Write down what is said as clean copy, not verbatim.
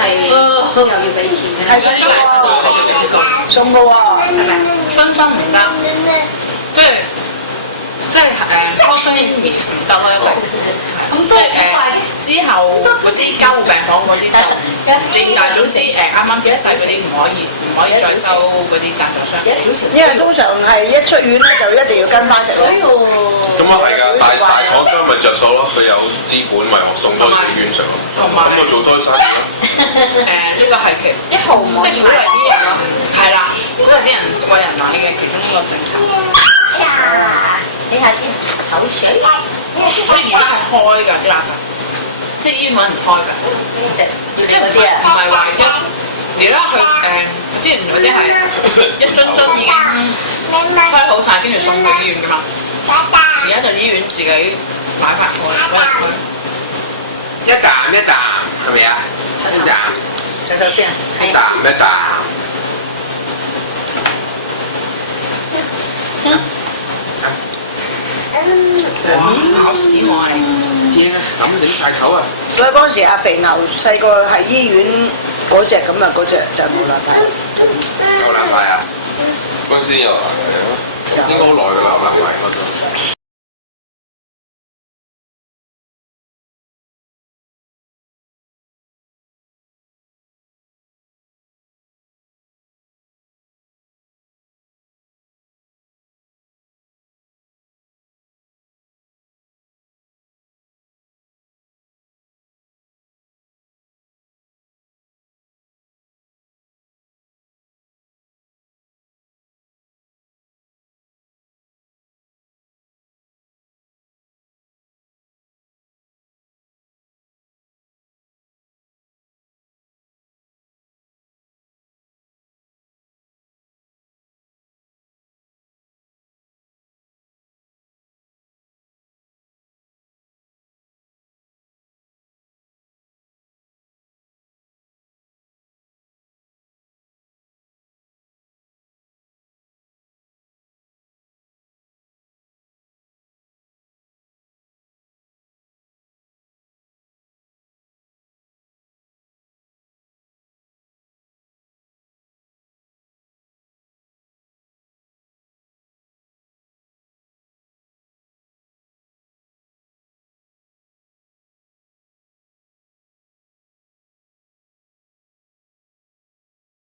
係又要俾錢嘅。係送㗎喎，送㗎喎，係咪？真心唔得，即係康生面唔得咯，因為即係之後嗰啲監護病房嗰啲就唔知點解，總之啱啱出世嗰啲唔可以再收嗰啲贊助商。因為通常係一出院咧就一定要跟翻食咯。咁啊係㗎，大廠商咪着數咯，佢有資本咪送多啲院上，咁我做多啲生意咯。呢個係一號即係鼓勵啲人咯，係啦，鼓勵啲人餵人奶嘅其中一個政策。睇下先，口水。所以而家係開㗎啲垃圾，即係醫院揾人開㗎，即係唔係話而家佢之前嗰啲係一樽樽已經開好晒，跟住送去醫院㗎嘛。而家就醫院自己買翻開揾人開。一啖一啖係咪啊？一啖。洗手先。一啖一啖。哇！咬屎我啊你！正啊，抌整晒頭啊！所以嗰陣時阿肥牛細個係醫院嗰隻咁啊，嗰隻就冇啦派。牛腩排啊！嗰陣時有應該好耐㗎啦，牛腩排嗰度。